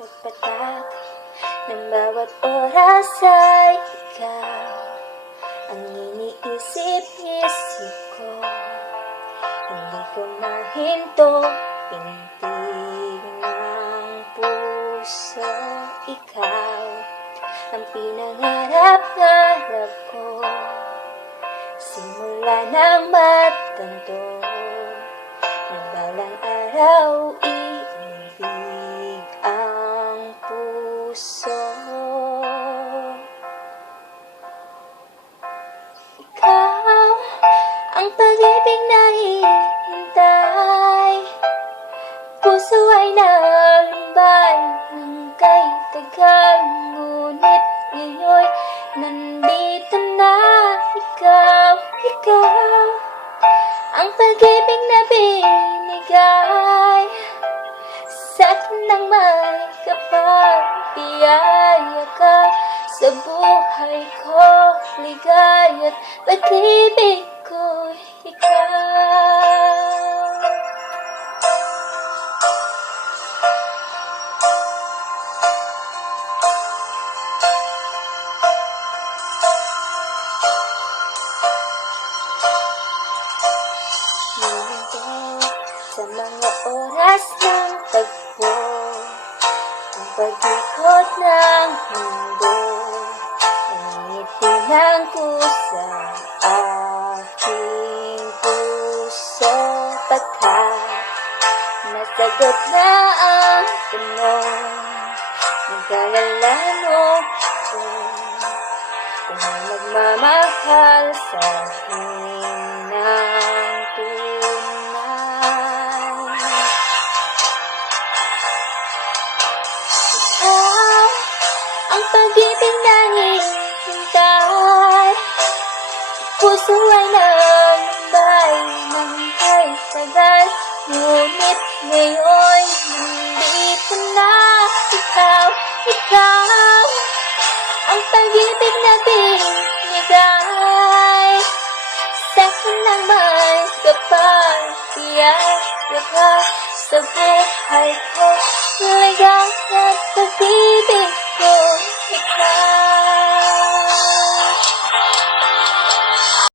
Pagpatak ng bawat oras ay ikaw ang iniisip-isip ko. Hindi ko mahinto, pintig ng puso. Ikaw ang pinangarap-ngarap ko, simula ng matanto na balang araw iibig ang puso. Ikaw ang pag-ibig na hihintay, puso ay nalumbay ng kay tagal, ngunit ngayon nandito na. Ikaw ang pag-ibig na binigay sa'kin ng may kapag-biyaya ka sa buhay ko. Ligaya't pag-ibig ko, ikaw. Sa mga oras ng tagpo, ang pag-ikot ng mundo, nangitinang ko sa aking puso. Pagkat nasagot na ang tanong, nag-alala mo kung nagmamahal sa akin ng ang pag-ibig na hihintay, puso ay nalumbay ng kay tagal, ngunit ngayon nandito na. Ikaw ang pag-ibig na binigay sa'kin ng may kapag-biyaya ka sa buhay ko. Ligaya't pag-ibig